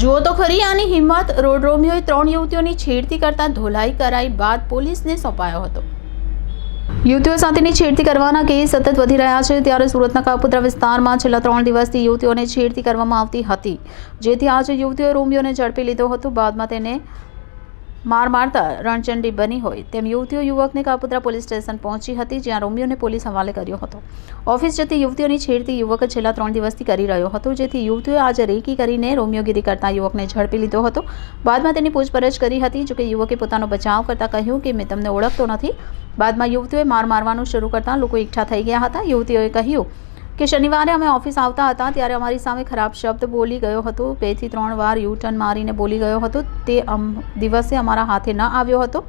જુઓ તો ખરી, આની હિંમત રોડ રોમિયોએ ત્રણ યુવતીઓની છેડતી કરતા ધોલાઈ કરાઈ બાદ પોલીસને સોંપાયો હતો. યુવતીઓ સાથેની છેડતી કરવાના કેસ સતત વધી રહ્યા છે, ત્યારે સુરતના કાપોદ્રા વિસ્તારમાં છેલ્લા ત્રણ દિવસથી યુવતીઓને છેડતી કરવામાં આવતી હતી. જેથી આજે યુવતીઓએ રોમિયોને ઝડપી લીધો હતો, બાદમાં તેને માર મારતા રણચંડી બની હોય તેમ યુવતીઓ યુવકને કાપોદ્રા પોલીસ સ્ટેશન પહોંચી હતી, જ્યાં રોમિયોને પોલીસ હવાલે કર્યો હતો. ઓફિસ જતી યુવતીઓની છેડતી યુવક છેલ્લા ત્રણ દિવસથી કરી રહ્યો હતો, જેથી યુવતીઓએ આજે રેકી કરીને રોમિયોગીરી કરતા યુવકને ઝડપી લીધો હતો. બાદમાં તેની પૂછપરછ કરી હતી, જોકે યુવકે પોતાનો બચાવ કરતા કહ્યું કે, મેં તમને ઓળખતો નથી. બાદમાં યુવતીઓએ માર મારવાનું શરૂ કરતાં લોકો એકઠા થઈ ગયા હતા. યુવતીઓએ કહ્યું કે શનિવારે અમે ઓફિસ આવતા હતા ત્યારે અમારી સામે ખરાબ શબ્દ બોલી ગયો હતો. બેથી ત્રણ વાર યુ ટર્ન મારીને બોલી ગયો હતો. તે અમ દિવસે અમારા હાથે ન આવ્યો હતો.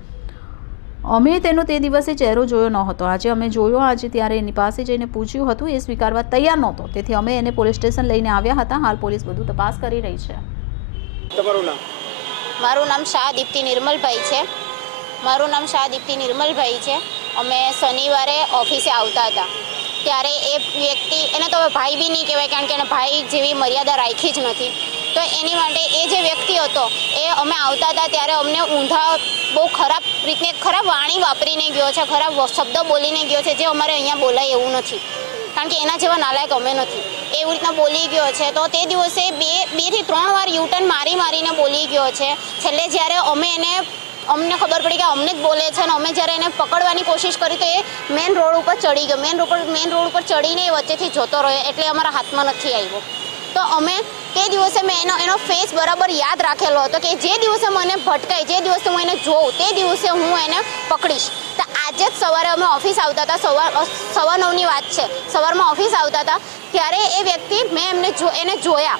અમે તેનો તે દિવસે ચહેરો જોયો ન હતો આજે અમે જોયો આજે ત્યારે એની પાસે જઈને પૂછ્યું હતું એ સ્વીકારવા તૈયાર નહોતો. તેથી અમે એને પોલીસ સ્ટેશન લઈને આવ્યા હતા. હાલ પોલીસ બધું તપાસ કરી રહી છે. તમારું નામ? મારું નામ શાહ દીપ્તિ નિર્મલભાઈ છે. મારું નામ શાહ દીપ્તિ નિર્મલભાઈ છે. અમે શનિવારે ઓફિસે આવતા હતા. ત્યારે એ વ્યક્તિ, એને તો ભાઈ બી નહીં કહેવાય, કારણ કે એને ભાઈ જેવી મર્યાદા રાખી જ નથી. તો એની માટે એ જે વ્યક્તિ હતો, એ અમે આવતા હતા ત્યારે અમને ઊંધા બહુ ખરાબ રીતને, ખરાબ વાણી વાપરીને ગયો છે, ખરાબ શબ્દ બોલીને ગયો છે, જે અમારે અહીંયા બોલાય એવું નથી. કારણ કે એના જેવા નાલાયક અમે નથી. એવી રીતના બોલી ગયો છે. તો તે દિવસે બે બેથી ત્રણ વાર યુટર્ન મારી મારીને બોલી ગયો છે. છેલ્લે જ્યારે અમે એને અમને ખબર પડી કે અમને જ બોલે છે અને અમે જ્યારે એને પકડવાની કોશિશ કરી તો એ મેન રોડ ઉપર ચડી ગયો. મેન રોડ પર મેન રોડ ઉપર ચડીને એ વચ્ચેથી જતો રહ્યો એટલે અમારા હાથમાં નથી આવ્યો. તો અમે તે દિવસે મેં એનો એનો ફેસ બરાબર યાદ રાખેલો હતો કે જે દિવસે મને ભટકાય જે દિવસે હું એને જોઉં, તે દિવસે હું એને પકડીશ. તો આજે જ સવારે અમે ઓફિસ આવતા હતા. સવાર સવા નવની વાત છે. સવારમાં ઓફિસ આવતા હતા. ત્યારે એ વ્યક્તિ મેં એમને જો એને જોયા.